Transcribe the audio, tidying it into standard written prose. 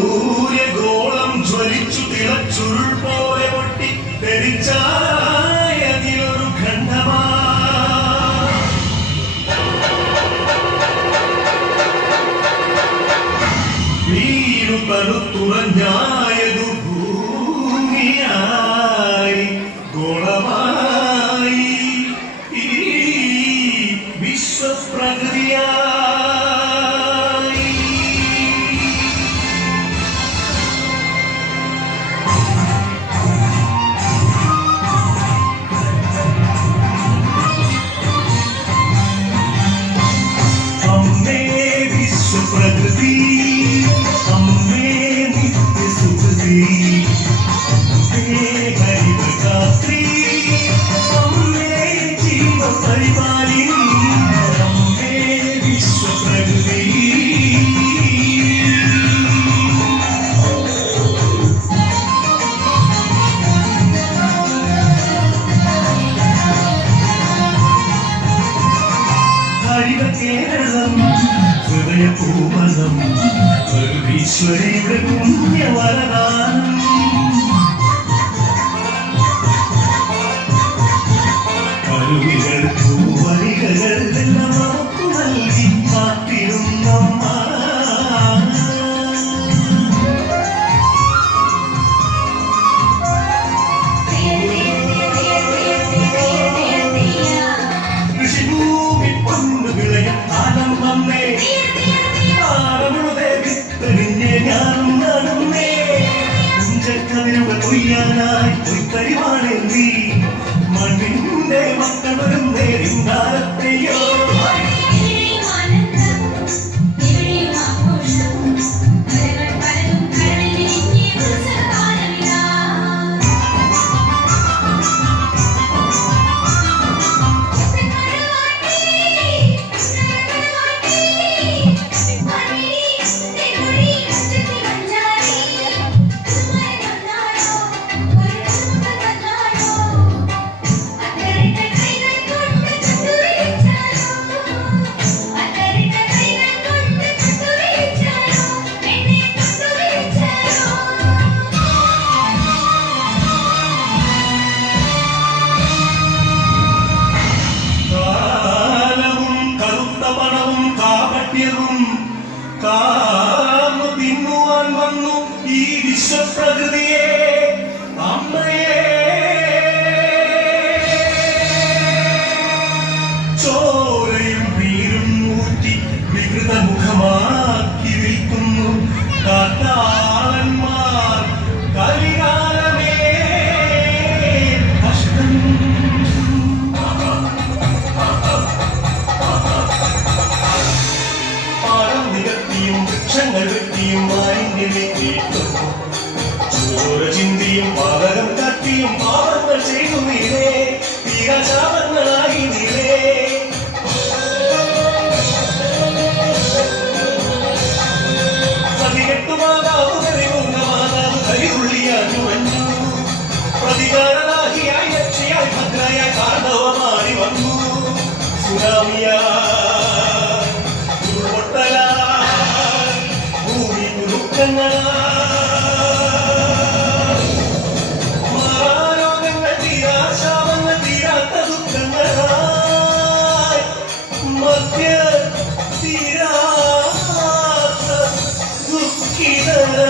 സൂര്യഗോളം ജ്വലിച്ചു തിളച്ചുരുൾ പോലെ പൊട്ടി തെറിച്ചായതിലൊരു ഖണ്ഡമാ വീണു പടുത്തുറഞ്ഞായതു ഭൂമിയായി ഗോളമായി ഈ വിശ്വപ്രകൃതിയായി. പ്രകൃതി അമ്മേ നിത്യസുഖൃതി ഹരിതരാത്രി അമ്മേ ജീവപരിപാലിനി അമ്മേ വിശ്വപ്രകൃതി. ഹരിത കേരളം ഹൃദയപൂമനം സർവീശ്വരിയുടെ പുണ്യവരദാനം. കരുവികൾ പൂവരികകൾ എല്ലാം നമുക്ക് നൽകി കാത്തിരുന്നമ്മ. കൃഷിഭൂമി പൊന്നു വിളയ കാലം വന്നേ കൊയ്യാനായി പൊയ്ക്കരിവാണെന്തി മണ്ണിന്റെ മക്കളും നേരിന്താരത്തെയോ കാമു തിന്നുവാൻ വന്നു ഈ വിശ്വപ്രകൃതിയെ അമ്മയെ. ചോരയും നീരും ഊറ്റി വികൃതമുഖമാക്കി വിൽക്കുന്നു കാട്ടാളന്മാർ. കലികാലമേ കഷ്ടം. വൃക്ഷങ്ങൾ വെട്ടിയും മാലിന്യമേ കേട്ടും ചോര ചിന്തിയും പാതകം കാട്ടിയും പാപങ്ങൾ ചെയ്തു നീരേ തീരാശാപങ്ങളായി നീരേ. സതികെട്ടുമാതാവ് കറിവുന്ന മാതാവ് കരിതുള്ളിയാഞ്ഞു മഞ്ഞു. പ്രതികാരനാഹിയായി രക്ഷയായി ഭദ്രയായ കാണ്ഡവമാറി വന്നു. സുനാമിയാ മാരോഗങ്ങൾ തീരാശാപങ്ങൾ തീരാത്ത ദുഃഖങ്ങളായി മധ്യ തീരാത്ത ദുഃഖിതരാ.